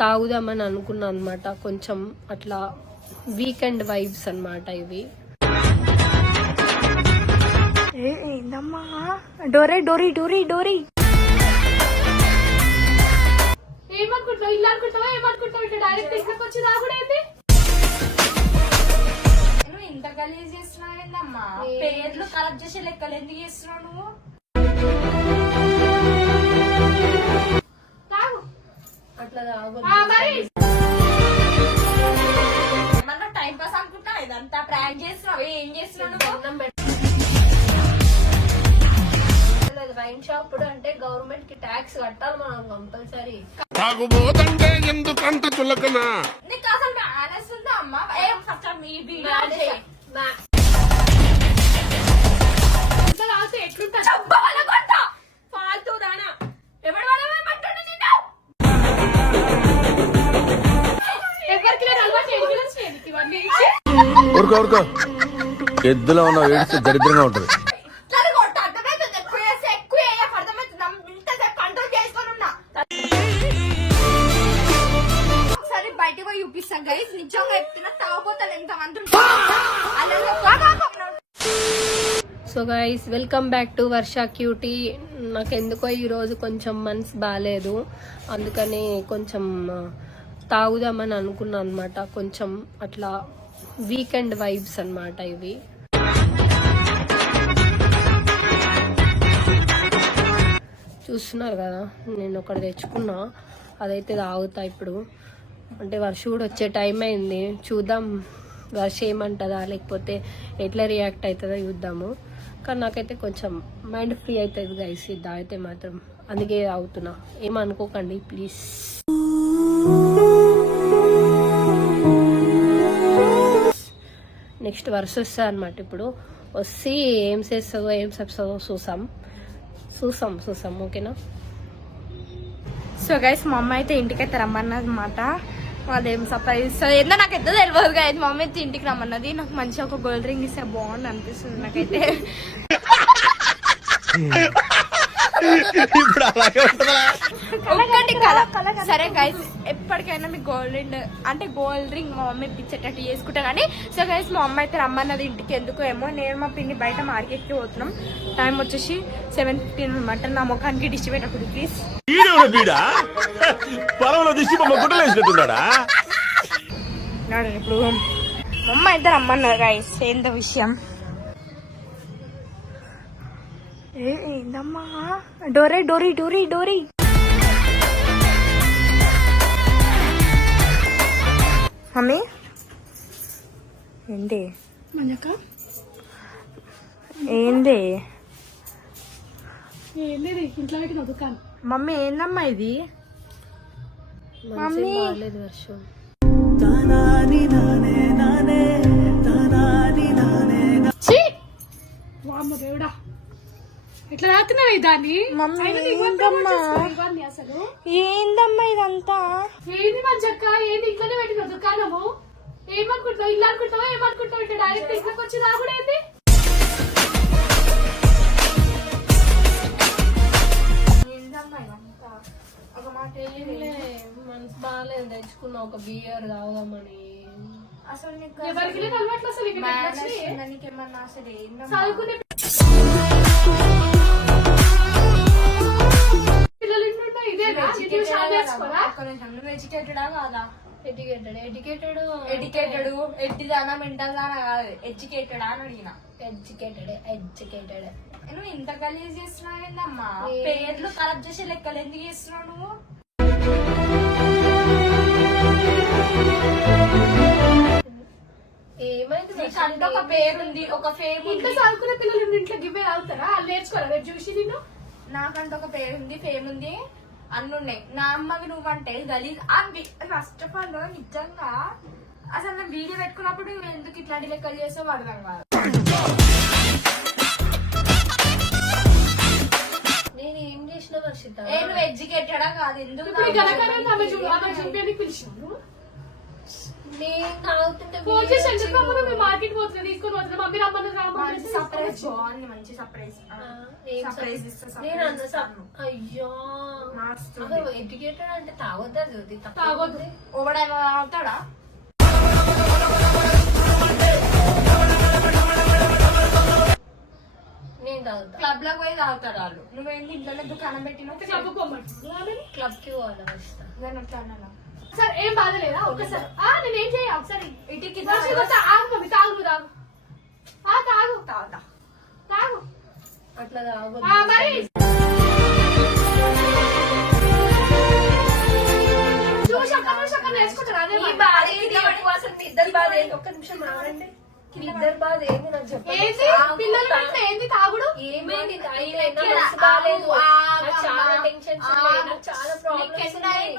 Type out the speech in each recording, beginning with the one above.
తాగుదామని అనుకున్నా అనమాట. కొంచెం అట్లా వీకెండ్ వైబ్స్ అన్నమాట ఇవి. ఏందమ్మా డోరీ డోరీ డోరీ డోరీ ఏమనుకుంటావు? ఇల్లు అనుకుంటావా? ఏమనుకుంటావు? ఇట్లా డైరెక్ట్ ఇక్కడికి వచ్చి రాకూడేంది? నువ్వు ఇంత గలీజ్ చేస్తున్నావు ఏందమ్మా? పేర్లు కలెక్ట్ చేసే లెక్కలు ఎందుకు చేస్తున్నావు నువ్వు? అట్లా తాగొద్దు. ఏమన్నా టైం పాస్ అనుకుంటా ఇదంతా ప్రాంక్ చేస్తున్నావు. ఏం చేస్తున్నావు నువ్వు? వైన్ షాప్ అంటే గవర్నమెంట్ కి ట్యాక్స్ కట్టాలి మనం కంపల్సరీ. తాగుబోతంటే ఎందుకంత చులకనా? నీకు అసలు మేనేజ్ ఉందా అమ్మా? ఏం ఫస్ట్ మీ వీడియో ఎట్లుంటా ఫాల్తూ దానా ఎవడు వాళ్ళమంటుండే నిన్ను? ఎవరికి లేదు అలవాటు ఇవన్నీ ఊరుకో ఊరుకో, ఎద్దులో ఉన్న వేడిస్తే దరిద్రంగా ఉంటది. బయటకు పోయి చూపిస్తాం గైస్. నిజంగా చెప్తున్నా తాగబోతాను ఎంత మంది. So guys welcome back to Varsha cutie. నాకు ఎందుకో ఈరోజు కొంచెం మనసు బాగాలేదు, అందుకని కొంచెం తాగుదామని అనుకున్నా అనమాట. కొంచెం అట్లా వీకెండ్ వైబ్స్ అన్నమాట ఇవి. చూస్తున్నారు కదా, నేను ఒకటి తెచ్చుకున్నా, అదైతే తాగుతా ఇప్పుడు. అంటే వర్ష కూడా వచ్చే టైం అయింది, చూద్దాం వర్ష ఏమంటుందా లేకపోతే ఎట్లా రియాక్ట్ అవుతుందో చూద్దాము. కానీ నాకైతే కొంచెం మైండ్ ఫ్రీ అవుతుంది గైస్ ఇది తాగితే మాత్రం, అందుకే తాగుతున్నా. ఏమనుకోకండి ప్లీజ్. నెక్స్ట్ వర్ష వస్తుంది అనమాట. ఇప్పుడు వచ్చి ఏం చేస్తుందో ఏం చెప్తుందో చూసాం ఓకేనా. సో గైస్ మా అమ్మ అయితే ఇంటికైతే రమ్మన్నమాట. వాళ్ళేం సర్ప్రైజ్ ఇస్తుంది ఏందో నాకు ఎంత తెలియదు గైస్. మా అమ్మ అయితే ఇంటికి రమ్మన్నది. నాకు మంచిగా ఒక గోల్డ్ రింగ్ ఇస్తే బాగుంది అనిపిస్తుంది నాకైతే. ఒక్కటి కదా సరే గైస్, ఎప్పటికైనా మీ గోల్డ్ రింగ్ మా మమ్మీ ఇప్పించేటట్టు చేసుకుంటా కానీ. సో గైస్ మా అమ్మ అయితే రమ్మన్నది ఇంటికి, ఎందుకో ఏమో. నేను మా పిన్ని బయట మార్కెట్కి పోతున్నాం. టైం వచ్చేసి 7:15 అనమాట. నా ముఖానికి డిష్ పెట్టకూడదు ప్లీజ్. ఇప్పుడు మా అమ్మ అయితే రమ్మన్నారు గైస్. ఏందో విషయం ఏందమ్మా డోరీ డోరీ డోరీ డోరీ మమ్మీ ఏంది ఏంది ఇంట్లో పెట్టిన దుకాణం. మమ్మీ ఏందమ్మా ఇది? మమ్మీ వర్షం వామ్మ దేవుడా, ఎట్లా రాస్తున్నావు దాన్ని? అసలు ఏందమ్మా ఇదంతా? ఏంది మంచక్క? ఏంది ఇంట్లోనే పెట్టిన దుకాణము? ఏమనుకుంటావు? ఇల్లు అనుకుంటావా? ఏమనుకుంటావు? ఇట్లా డైరెక్ట్ ఇక్కడికి వచ్చి రాకూడేంది? మనసు బాగాలేదు, తెచ్చుకున్నా ఒక బియర్ తాగుదామని. అసలు ఎవరికి లేదు అలవాట్లు అసలు. నీకేమన్నా అసలు చదువుకునే పిల్లలు ఇదేనా? నువ్వు ఎడ్యుకేటెడా కాదా? ఎడ్యుకేటెడ్ ఎడ్డిదానా మెంటల్ దానా కాదు, ఎడ్యుకేటెడా అని అడిగిన. ఎడ్యుకేటెడ్. నువ్వు ఇంత గలీజ్ చేస్తున్నావు ఏందమ్మా? పేర్లు కలెక్ట్ చేసే లెక్కలు ఎందుకు చేస్తున్నావు నువ్వు? ఏమైంది? అంటే ఒక పేరుంది, ఒక ఫేమ్. ఇంట్లో చదువుకునే పిల్లలు ఇంట్లో గివ్వే తాగుతారా? వాళ్ళు నేర్చుకోరా? రేపు చూసి నిన్ను. నాకంటే ఒక పేరుంది, ఫేమ్ ఉంది, అన్నున్నాయి. నా అమ్మవి నువ్వంటే గలీజ్ అవి. ఫస్ట్ ఆఫ్ ఆల్ నిజంగా అసలు నేను వీడియో పెట్టుకున్నప్పుడు ఎందుకు ఇట్లాంటి లెక్కలు చేసావు అర్థం కాదు. నేను ఏం చేసిన వర్షిత? నువ్వు ఎడ్యుకేటెడా కాదు? ఎందుకు నేను తాగుతుంటే ఫోన్ చేసి ఎందుకు రమ్మను? మేము మార్కెట్ పోతున్నా, తీసుకొని పోతున్నా. మమ్మీ రమ్మన్నది రా, మమ్మీ మంచి సర్ప్రైజ్ బాగుంది, మంచి సర్ప్రైజ్. సర్ప్రైజ్ ఇస్తా. నేను అన్న అయ్యో మస్తు ఎడ్యుకేటెడ్ అంటే తాగొద్దా జ్యోతి? తాగొద్దు. ఓవడేమో అవుతాడా? నేను తాగుతా. క్లబ్ లో పోయి తాగుతాడు వాళ్ళు. నువ్వేంటి ఇంట్లో దుకాణం పెట్టినావు? చదువుకోమంటున్నా. క్లబ్ కి పోవాలి ఫస్ట్. సరే ఏం బాధలేదా? ఒక్కసారి నేనేం చేయ ఒకసారి ఇటుకి ఆగు మమ్మీ, తాగు తాగు తాగు తాగుతా. తాగు. అట్లా తాగొద్దు. మరి చూసి అక్కడ నేర్చుకుంటారా? అదే ఈ బాధ ఏంటి చెప్పు అసలు? మీ ఇద్దరి బాధ ఏంటి? ఒక్క నిమిషం ఆగండి. మీ ఇద్దరి బాధ ఏంటి నాకు చెప్పండి. ఏంటి పిల్లలు పెట్టిన ఏంది తాగుడు? ఏమైంది? తాగినా మనసు బాగాలేదు, నాకు చాలా టెన్షన్స్ ఉన్నాయి, నాకు చాలా ప్రాబ్లమ్స్ ఉన్నాయి.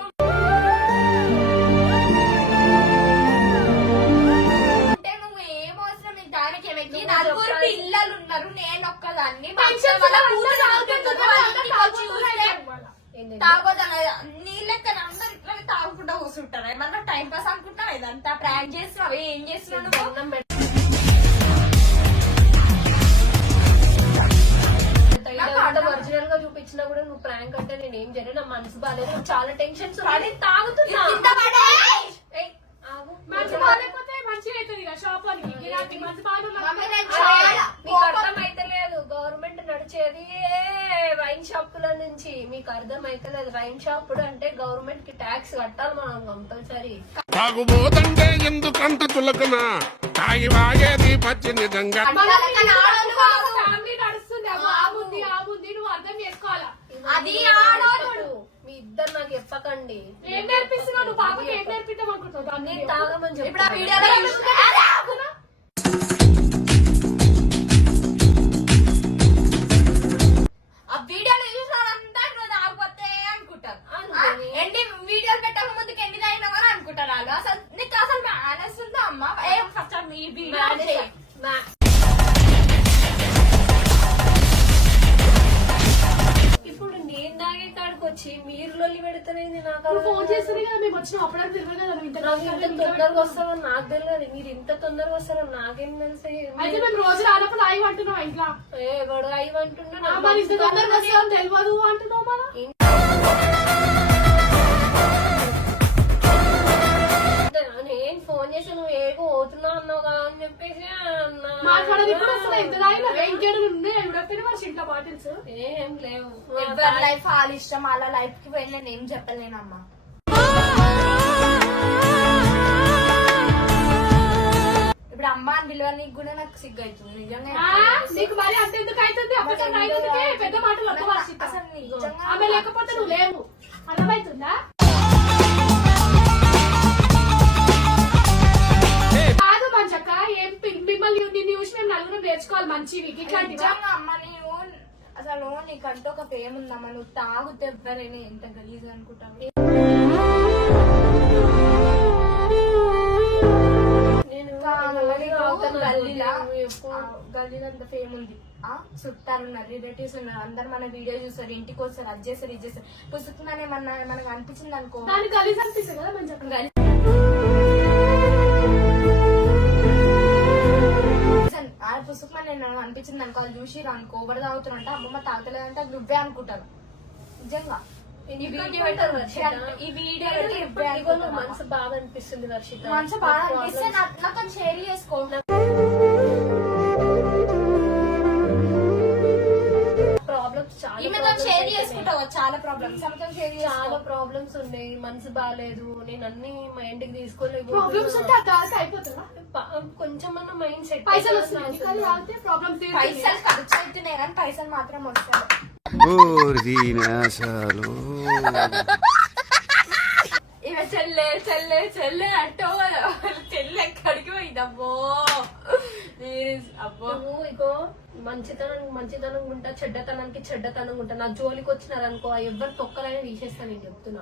అంటే నువ్వు ఏం అవసరం నీకు దానికి ఏమైంది? నలుగురు పిల్లలు ఉన్నారు, నేను ఒక్కదాన్ని. నీ లెక్క అందరు ఇట్లా తాగుకుంటా కూర్చుంటారు. ఏమన్నా టైం పాస్ అనుకుంటావు? ఇదంతా ప్రాంక్ చేస్తున్నావు, ఏం చేస్తున్నావు? ఒరిజినల్ గా చూపించినా కూడా నువ్వు ప్రాంక్ అంటే నేను ఏం చేయను. నా మనసు బాగాలేదు, నాకు చాలా టెన్షన్స్ ఉన్నాయి, నేను తాగుతున్నా. ఏయ్, ఆగు. మంచి బాగాలేకపోతే మంచిగా అవుతుంది ఇక షాప్ అని గిరాకీ. మంచి మీకు అర్థం అయితలేదు. గవర్నమెంట్ నడిచేది వైన్ షాపుల నుంచి. మీకు అర్థం అయితలేదు. వైన్ షాపుడు అంటే గవర్నమెంట్ కి ట్యాక్స్ కట్టాలి మనం కంపల్సరీ. తాగుబోతంటే ఎందుకంత చులకన తాగి వాగేది పచ్చి నిజంగా. ఫ్యామిలీ నడుస్తుంది. ఆముంది నువ్వు అర్థం చేసుకోవాలా? అది ఆడోడు. మీ ఇద్దరు నాకు చెప్పకండి. ఏం నేర్పిస్తున్నావు నువ్వు? పాపకి ఏం నేర్పిద్దాం అనుకుంటున్నావు? నేను తాగమని చెప్పి ఇప్పుడు ఆ వీడియోలో ఆ వీడియోలు చూసినంతా నువ్వు తాగిపోతే అనుకుంటారు. ఏంటి వీడియోలు పెట్టక ముందుకు ఎన్ని అయినా అని అనుకుంటారు వాళ్ళు. అసలు నీకు అసలు మేనేజ్ ఉందా అమ్మా? ఏం ఫస్ట్ మీ వీడియో ఇప్పుడు నేను తాగే కాడికి వచ్చి మీరు లొల్లి పెడతారేంది? నాకు నువ్వు ఫోన్ చేస్తుంది కదా, మేము వచ్చిన అప్పుడప్పుడు తెలియదు కదా. నువ్వు ఇంత నాకు ఇంత తొందరగా వస్తారని నాకు తెలియదు. మీరు ఇంత తొందరగా వస్తారని నాకేం తెలుసు? అయితే మేము రోజు రానప్పుడు అయి అంటున్నావు ఇంట్లో. ఎవడు అవి అంటున్నా మరి ఇంత తొందరగా వస్తామని తెలియదు అంటున్నావు మనం. నేను ఫోన్ చేసి నువ్వు ఏగో పోతున్నావు అన్నావు కదా అని చెప్పేసి మాట్లాడదు ఇప్పుడు అసలు ఎంత దాయినా వెంకేడు ఉన్నాయి. ఎవడొప్పిన మరి ఇంట్లో బాటిల్స్ ఏం లేవు. ఎవరి లైఫ్ వాళ్ళ ఇష్టం. వాళ్ళ లైఫ్ కి పోయి నేను ఏం చెప్పలేనమ్మా. ఇప్పుడు అమ్మ అని పిలవడానికి కూడా నాకు సిగ్గు అవుతుంది నిజంగా. నీకు మరి అంత ఎందుకు అవుతుంది? అప్పటికే అయినందుకే పెద్ద మాటలు వద్దు. అసలు నిజంగా ఆమె లేకపోతే నువ్వు లేవు. అర్థమవుతుందా? కాదు మంచక్క, ఏం మిమ్మల్ని నిన్ను చూసి మేము నలుగురు నేర్చుకోవాలి మంచివి ఇట్లాంటివి. నిజంగా అమ్మ నేను అసలు నీకంటూ ఒక ఫేమ్ ఉందమ్మా. నువ్వు తాగుతే ఎవరైనా ఎంత గలీజ్ అనుకుంటావు. గల్లీలంత ఫేమ్ ఉంది. చుట్టాలు ఉన్నారు, రిలేటివ్స్ ఉన్నారు, అందరు మన వీడియో చూస్తారు, ఇంటికి వస్తారు, అది చేస్తారు, ఇది చేస్తారు. పుస్తకంగానే మనకు అనిపించింది అనుకో, దానికి గలీజ్ అనిపిస్తుంది కదా మంచి. ఆ పుస్తకం నేను అనిపించింది అనుకో, వాళ్ళు చూసి అనుకో ఎవరు తాగుతారంటే అమ్మమ్మ తాగలేదంటే అది నువ్వే అనుకుంటారు. నిజంగా ఈ వీడియో మనసు బాగా అనిపిస్తుంది వర్షిత. మనసు బాగా అనిపిస్తే నాకు షేర్ చేసుకో. ప్రాబ్లమ్స్ షేర్ చేసుకుంటావు. చాలా ప్రాబ్లమ్స్ చాలా ప్రాబ్లమ్స్ ఉన్నాయి. మనసు బాగాలేదు. నేను అన్ని మైండ్ కి తీసుకోలేదు. ప్రాబ్లమ్స్ ఉంటే ఆ దానికి అయిపోతుందా? కొంచెం అన్న మైండ్ సెట్. పైసలు వస్తున్నాయి ప్రాబ్లమ్స్. పైసలు ఖర్చు అవుతున్నాయి కానీ పైసలు మాత్రం వస్తాయి. ఇక చెల్లె చెల్లె చెల్లె అంటో చెల్లె ఎక్కడికి పోయిందమ్మో. అబ్బో ఇగో మంచితనం ఉంటా, చెడ్డతనానికి చెడ్డతనం ఉంటా. నా జోలికి వచ్చినారనుకో ఎవరు తొక్కలైనా తీసేస్తా. నేను చెప్తున్నా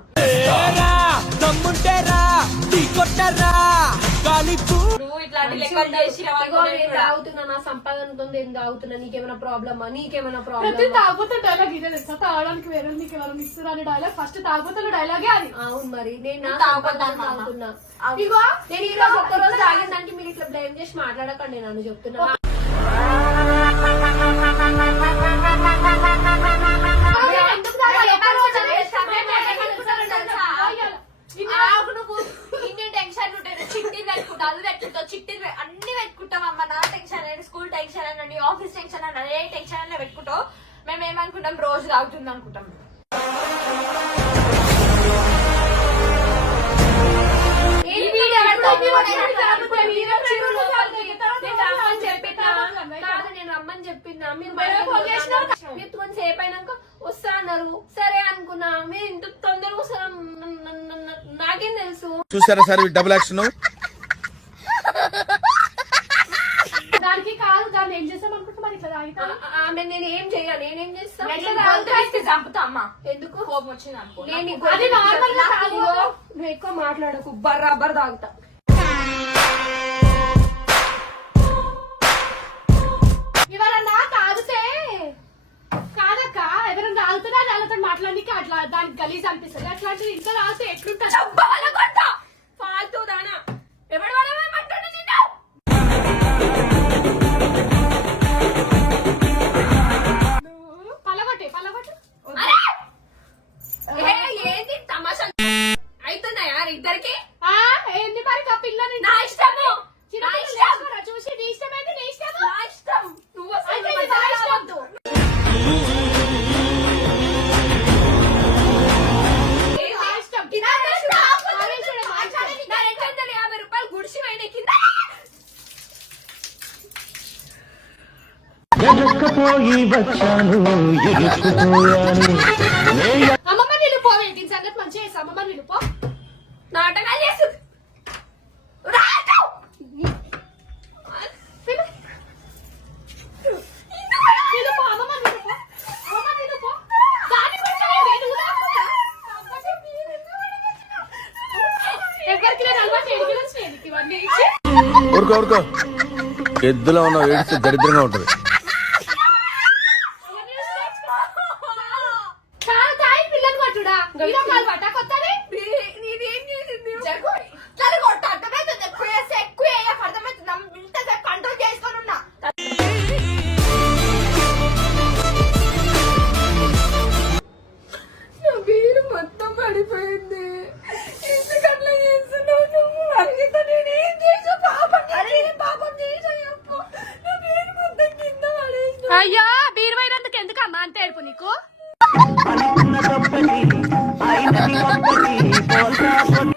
నువ్వు ఇట్లాంటి లెక్క ఎవరు చేసినా ఇగో నేను తాగుతున్నా, నా సంపాదనతో నేను తాగుతున్నా, నీకేమైనా ప్రాబ్లమా? నీకేమైనా ప్రతి ప్రాబ్లమ్? తాగుబోతే డైలాగ్ ఇదే తెలుసా, తాగడానికి వేరే నీకు ఎవరైనా ఇస్తున్నా అనే డైలాగ్ ఫస్ట్ తాగుబోతున్న డైలాగే అది. అవును మరి నేను నా తాగొద్దు సంపాదన అమ్మా. తాగుతున్నా. ఇగో నేను ఈ రోజు ఒక్కరోజు తాగిందానికి మీరు ఇట్లా బ్లేమ్ చేసి మాట్లాడకండి, నన్ను చెప్తున్నా. ఎందుకు తాగాలి? ఒక్క రోజునే ఇన్ని టెన్షన్ ఉంటాయి, చిట్టి పెట్టుకుంటా, అది పెట్టుకుంటావు, చిట్టి అన్ని పెట్టుకుంటాం అమ్మ. నా టెన్షన్ అని, స్కూల్ టెన్షన్ అనండి, ఆఫీస్ టెన్షన్ అనండి, ఏ టెన్షన్ అనే పెట్టుకుంటావు. మేము ఏమనుకుంటాం, రోజు తాగుతుంది అనుకుంటాం. నేను రమ్మని చెప్పినా, మీరు కొంతసేపు అయినాక వస్తా అన్నారు. సరే అనుకున్నా, మీరు ఇంత తొందరగా వస్తా నాకేం తెలుసు. చూసారా సార్ డబుల్ యాక్షన్? దానికి కాదు, దాన్ని ఏం చేస్తాం అనుకుంటా మరి ఇట్లా తాగితే. ఆమె నేను ఏం చెయ్యా, నేనేం చేస్తా? చంపుతా అమ్మ, ఎందుకు కోపం వచ్చింది అనుకో. నేను అది నార్మల్ గా కాదు. నువ్వు ఎక్కువ మాట్లాడకు, బర్రాబర్ తాగుతా. ఎవరన్నా తాగితే కాదక్క, ఎవరైనా తాగుతున్నా వాళ్ళతో మాట్లాడానికి అట్లా దానికి గలీజ్ అనిపిస్తుంది. అట్లాంటిది ఇంట్లో తాగితే ఎట్లుంటుంది? ఫాల్తూ దానా ఎవడు వాళ్ళమంటుండే నిన్ను? పలగొట్టే పలగొట్టు. ఏంటి తమాషా అవుతున్నాయా ఇద్దరికి? ఏంది మరి ఆ పిల్లని నా ఇష్టము, చిన్న పిల్లలు చూసి నీ ఇష్టమైతే నీ ఇష్టము. నా ఇష్టం. నువ్వు అసలు అంటే ఇది మధ్యలో నా ఇష్టం. రావద్దు. ఇది నా ఇష్టం. నా ఇష్టం. నా 250 రూపాయలు గుడిసి పోయిన కింద. అమ్మమ్మ నిన్ను పోవేంటి సంగతి మంచిగా చేసి అమ్మమ్మ నిన్ను పో. నాటకాలు చేస్తుంది. నిన్ను పో, అమ్మమ్మ నిన్ను పో. అమ్మమ్మ నిన్ను పో. దాన్ని కొట్టలేదు, నువ్వు రాకుండా. ఎక్కడికి నేను అలవాటు ఎడికి వచ్చినాయి నీకు ఇవన్నీ ఇచ్చి. ఊరుకో ఊరుకో, ఎద్దులో ఉన్న ఏడిస్తే దరిద్రంగా ఉంటది. చాలా తాయి పిల్లని కొట్టుడా. ఇదో కాలు పట్ట కొత్తది. నీదేం చేసింది? కొట్ట అర్థమవుతుంది, ఎక్కువ చేస్తే ఎక్కువ వేయక అర్థమవుతుంది. ఇంత కంట్రోల్ చేసుకొని ఉన్నా. నా వీరు మొత్తం పడిపోయింది. ఎందుకట్లా చేస్తున్నావు నువ్వు? అర్జిత నేనేం చేసా? పాపం చేసా చెప్పు. నా వీరు మొత్తం కింద పడేసిన. అయ్యా బీరువైనందుకు ఎందుకమ్మా అంత ఏడుపు నీకు?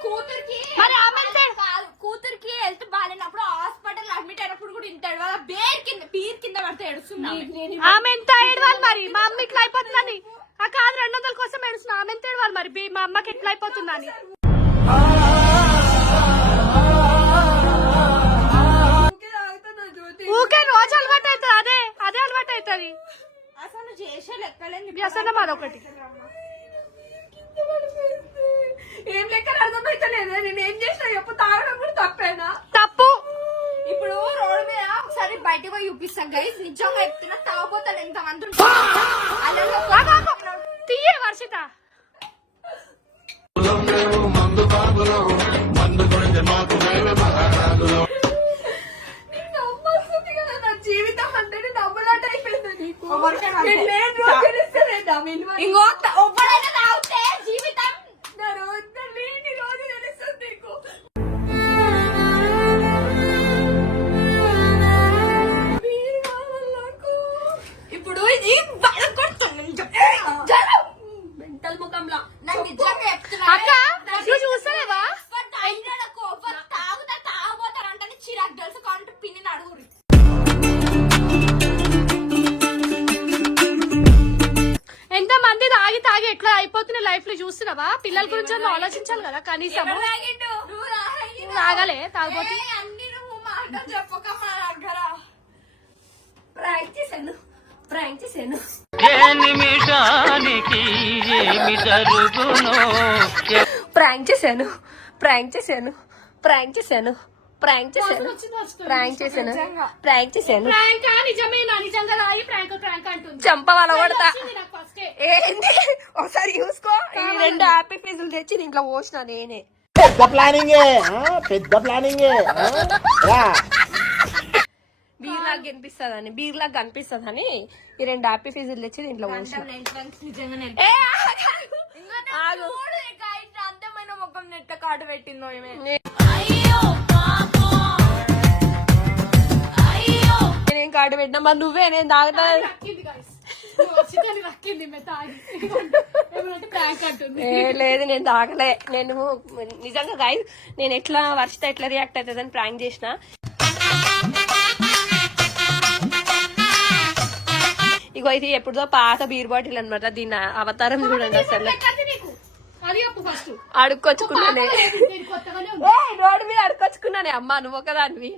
కూతురికి మరి ఆమె కాదు, కూతురికి హెల్త్ బాగాలేనప్పుడు హాస్పిటల్ అడ్మిట్ అయినప్పుడు కూడా ఇంత ఏడవాలి. బీర్ కింద పడితే ఏడుస్తున్నా. ఆమె ఎంత ఏడవాలి మరి? మా అమ్మ ఇట్లా అయిపోతుందని. ఆ కాదు 200 కోసం ఏడుస్తున్నా. ఆమె ఎంత ఏడవాలి మరి? మా అమ్మకి ఎట్లా అయిపోతుందని. ఊకే రోజు అలవాటు అవుతుంది. అదే అలవాటు అవుతుంది. అసలు చేసే లెక్కలేని వ్యసనం అదొకటి. ఏం లెక్క అర్థమైతలేదే. నేనేం చేసినా చెప్పు. తాగడం కూడా తప్పేనా? తప్పు. ఇప్పుడు రోడ్డు మీద ఒకసారి బయటకు పోయి చూపిస్తాం గైస్. నిజంగా చెప్తున్నా, తాగుపోతాడు ఎంత మంది ఉంటారు. తీయ వర్షిత. నమ్మొస్తుంది కదా, నా జీవితం అంటేనే నమ్మలాట అయిపోయింది నీకు. నేను లేని రోజు తెలుస్తలేదా విలువ? ఇంకో ఒక్కడైనా తాగితే జీవితం నా రోజు లేని రోజు తెలుస్తుంది నీకు. మీరు కావాలి నాకు. ఇప్పుడు ఇది బాగా కొడుతుంది. మెంటల్ ముఖంలో నాకు నిజంగా చెప్తున్నా. అక్క నువ్వు చూస్తలేవా? తాగుతారంటే చిరాకు తెలుసు. కాబట్టి పిన్ని అడుగురి. ఎంత మంది తాగి తాగి ఎట్లా అయిపోతున్న లైఫ్ లో చూస్తున్నావా? పిల్లల గురించి ఆలోచించాలి కదా కనీసం. తాగలే తాగబోతు. అన్ని నువ్వు మాట చెప్పక మా దగ్గర. ప్రాంక్ చేశాను, ప్రాంక్ చేశాను. ప్రాంక్ చేశాను, ప్రాంక్ చేశాను, ప్రాంక్ చేశాను, ప్రాంక్ చేశాను ప్రాంక్ చేశాను ప్రాంక్ నిజమేనా నిజంగా రాయి ప్రాంక్ ప్రాంక్ అంటుంది చంప వాళ్ళ కొడతా వచ్చింది నాకు ఫస్టే ఏంది ఒకసారి చూసుకో ఈ 2 హ్యాపీ ఫీజులు తెచ్చి దీంట్లో పోసిన నేనే బీర్లాగా కనిపిస్తుందని ఈ 2 హ్యాపీ ఫీజులు తెచ్చి దీంట్లో పోసిన ఏ, ఆగు. అందమైన ముఖం నెట్ట కార్డు పెట్టిందో ఏమే నేనేం కార్డు పెట్టినా మరి నువ్వే నేను తాగుతా రక్కింది guys. చికెన్ రక్కింది మే తాగి ఏమంటే ప్రాంక్ అంటుంది లేదు నేను తాగలే నేను నిజంగా గాయస్ నేను ఎట్లా వర్షిత ఎట్లా రియాక్ట్ అవుతుందని ప్రాంక్ చేసిన ఇగో ఇది ఎప్పుడుదో పాత బీర్ బాటిల్ అనమాట దీని అవతారం చూడండి అసలు లెక్కది నీకు అది అప్పు ఫస్ట్ అడుక్కొచ్చుకున్నానే కొత్తగానే రోడ్డు మీద అడుక్కొచ్చుకున్నానే అమ్మా నువ్వు ఒకదానివి